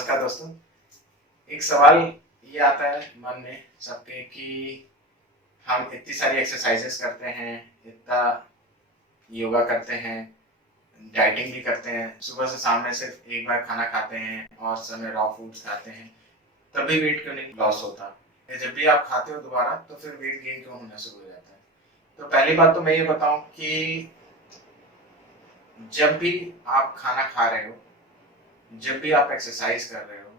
नमस्कार दोस्तों। एक सवाल ये आता है मन में सबके कि हम इतनी सारी एक्सरसाइजेस करते हैं, इतना योगा करते हैं, डाइटिंग भी करते हैं, सुबह से शाम में सिर्फ एक बार खाना खाते हैं और समय रॉ फूड्स खाते हैं, तब भी वेट क्यों नहीं लॉस होता? या जब भी आप खाते हो दोबारा तो फिर वेट गेन क्यों होना शुरू हो जाता है? तो पहली बात तो मैं ये बताऊं कि जब भी आप खाना खा रहे हो, जब भी आप एक्सरसाइज कर रहे हो,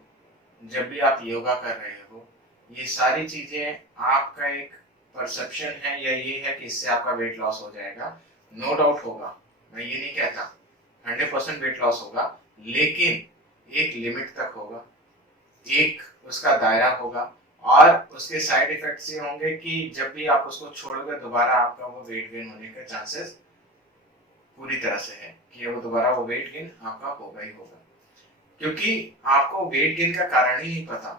जब भी आप योगा कर रहे हो, ये सारी चीजें आपका एक परसेप्शन है या ये है कि इससे आपका वेट लॉस हो जाएगा। नो डाउट होगा, मैं ये नहीं कहता 100% वेट लॉस होगा, लेकिन एक लिमिट तक होगा, एक उसका दायरा होगा और उसके साइड इफेक्ट्स ये होंगे कि जब भी आप उसको छोड़ोगे दोबारा आपका वो वेट गेन होने के चांसेस पूरी तरह से है कि वो दोबारा वो वेट गेन आपका होगा ही होगा, क्योंकि आपको वेट गेन का कारण ही नहीं पता।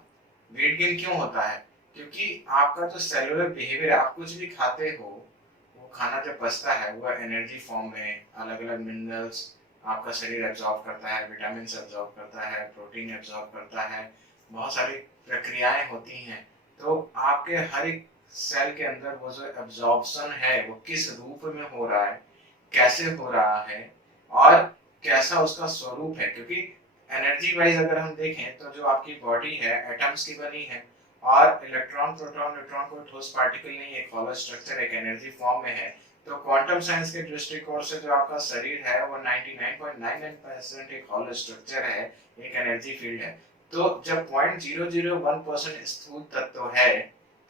वेट गेन क्यों होता है? क्योंकि आपका जो सेलुलर बिहेवियर, आप कुछ भी खाते हो, वो खाना जब पचता है वो एनर्जी फॉर्म में अलग अलग मिनरल्स आपका शरीर एब्जॉर्ब करता है, विटामिन एब्जॉर्ब करता है, प्रोटीन एब्जॉर्ब करता है, बहुत सारी प्रक्रियाएं होती हैं। तो आपके हर एक सेल के अंदर वो जो एब्जॉर्प्शन है वो किस रूप में हो रहा है, कैसे हो रहा है और कैसा उसका स्वरूप है, क्योंकि एनर्जी वाइज अगर हम देखें तो जो आपकी बॉडी है एटम्स की बनी है और इलेक्ट्रॉन प्रोटॉन न्यूट्रॉन कोई ठोस पार्टिकल नहीं, एक हॉलो स्ट्रक्चर एक एनर्जी फॉर्म में है। तो क्वांटम साइंस के दृष्टिकोण से जो आपका शरीर है वो 99.99% एक हॉलो स्ट्रक्चर है, एक एनर्जी फील्ड है। तो जब 0.001% स्थूल तत्व है,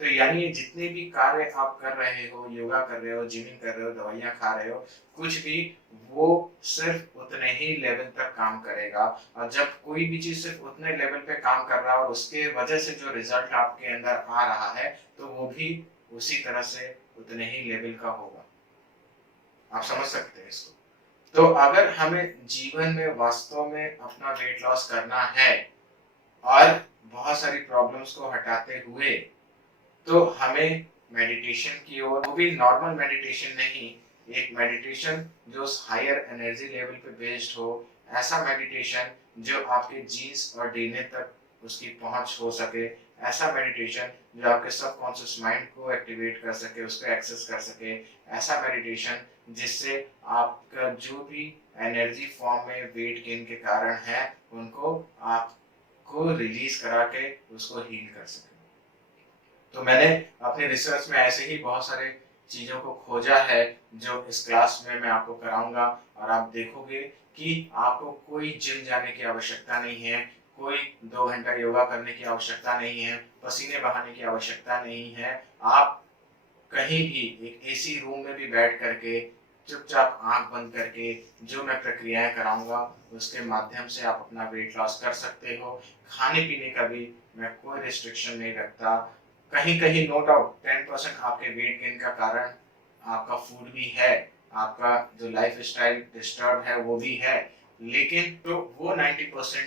तो यानी जितने भी कार्य आप कर रहे हो, योगा कर रहे हो, जिमिंग कर रहे हो, दवाइयाँ खा रहे हो, कुछ भी, वो सिर्फ उतने ही लेवल तक काम करेगा। और जब कोई भी चीज सिर्फ उतने लेवल पे काम कर रहा है और उसके वजह से जो रिजल्ट आपके अंदर आ रहा है तो वो भी उसी तरह से उतने ही लेवल का होगा। आप समझ सकते हैं इसको? तो अगर हमें जीवन में वास्तव में अपना वेट लॉस करना है और बहुत सारी प्रॉब्लम्स को हटाते हुए, तो हमें मेडिटेशन की ओर, वो भी नॉर्मल मेडिटेशन नहीं, एक मेडिटेशन जो हायर एनर्जी लेवल पे बेस्ड हो, ऐसा मेडिटेशन जो आपके जीन्स और डीएनए तक उसकी पहुंच हो सके, ऐसा मेडिटेशन जो आपके सबकॉन्शियस माइंड को एक्टिवेट कर सके, उसको एक्सेस कर सके, ऐसा मेडिटेशन जिससे आपका जो भी एनर्जी फॉर्म में वेट गेन के कारण है उनको आपको रिलीज करा के उसको हील कर सके। तो मैंने अपने रिसर्च में ऐसे ही बहुत सारे चीज़ों को खोजा है जो इस क्लास में मैं आपको कराऊंगा, और आप देखोगे कि आपको कोई जिम जाने की आवश्यकता नहीं है, कोई 2 घंटा योगा करने की आवश्यकता नहीं है, पसीने बहाने की आवश्यकता नहीं है। आप कहीं भी एक एसी रूम में भी बैठ करके चुपचाप आंख बंद करके जो मैं प्रक्रियाएं कराऊंगा उसके माध्यम से आप अपना वेट लॉस कर सकते हो। खाने पीने का भी मैं कोई रिस्ट्रिक्शन नहीं रखता। कहीं कहीं नो डाउट 10% आपके वेट गेन का कारण आपका फूड भी है, आपका जो लाइफ स्टाइल डिस्टर्ब है वो भी है, लेकिन तो वो 90%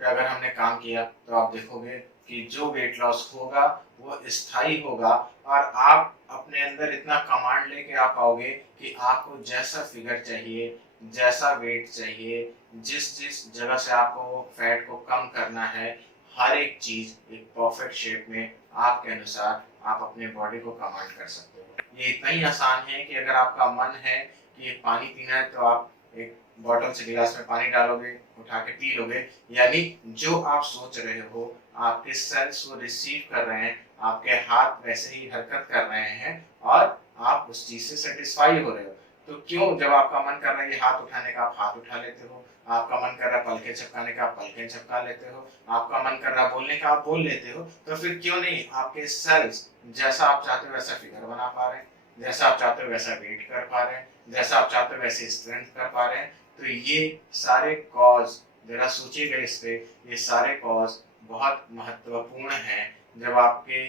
पे अगर हमने काम किया तो आप देखोगे कि जो वेट लॉस होगा वो स्थायी होगा और आप अपने अंदर इतना कमांड लेके आ पाओगे कि आपको जैसा फिगर चाहिए, जैसा वेट चाहिए, जिस जिस जगह से आपको फैट को कम करना है, हर एक चीज एक परफेक्ट शेप में आपके अनुसार आप अपने बॉडी को कमांड कर सकते हो। ये इतना ही आसान है कि अगर आपका मन है कि एक पानी पीना है तो आप एक बॉटल से गिलास में पानी डालोगे, उठा के पी लोगे, यानी जो आप सोच रहे हो आपके सेल्स वो रिसीव कर रहे हैं, आपके हाथ वैसे ही हरकत कर रहे हैं और आप उस चीज से सेटिस्फाई हो रहे हो। तो क्यों, जब आपका मन कर रहा है ये हाथ उठाने का आप हाथ उठा लेते हो, आपका मन कर रहा है पलके झपकाने का आप पलके झपका लेते हो, आपका मन कर रहा है बोलने का आप बोल लेते हो। तो फिर क्यों नहीं आपके सेल्स जैसा आप चाहते हो वैसा फिगर बना पा रहे हैं, जैसा आप चाहते हो वैसा वेट कर पा रहे हैं, जैसा आप चाहते हो वैसे स्ट्रेंथ कर पा रहे हैं? तो ये सारे कॉज, जरा सोचिएगा इस पे, ये सारे कॉज बहुत महत्वपूर्ण हैं। जब आपके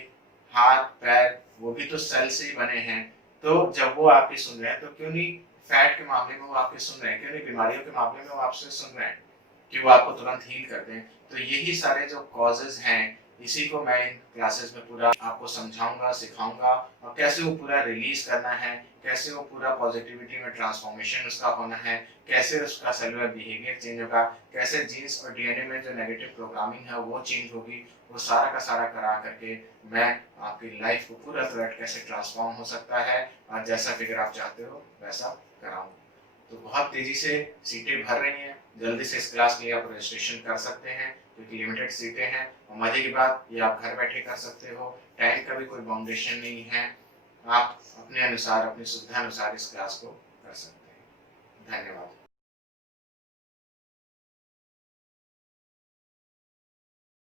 हाथ पैर वो भी तो सेल से ही बने हैं, तो जब वो आपकी सुन रहे हैं तो क्यों नहीं फैट के मामले में वो आपके सुन रहे हैं, क्यों नहीं बीमारियों के मामले में वो आपसे सुन रहे हैं कि वो आपको तुरंत हील कर दें? तो यही सारे जो कॉजेज हैं इसी को मैं इन क्लासेस में पूरा आपको समझाऊंगा, सिखाऊंगा, और कैसे वो पूरा रिलीज करना है, कैसे वो पूरा पॉजिटिविटी में ट्रांसफॉर्मेशन उसका होना है, कैसे उसका सेलुलर बिहेवियर चेंज होगा, कैसे जीन्स और डीएनए में जो नेगेटिव प्रोग्रामिंग है वो चेंज होगी, वो सारा का सारा करा करके मैं आपकी लाइफ को पूरा थ्रेड कैसे ट्रांसफॉर्म हो सकता है और जैसा फिगर आप चाहते हो वैसा कराऊंगा। तो बहुत तेजी से सीटें भर रही हैं, जल्दी से इस क्लास के लिए आप रजिस्ट्रेशन कर सकते हैं क्योंकि लिमिटेड सीटें हैं। और मजे की बात ये आप घर बैठे कर सकते हो, टाइम का भी कोई बाउंडेशन नहीं है, आप अपने अनुसार अपनी सुविधा अनुसार इस क्लास को कर सकते हैं। धन्यवाद।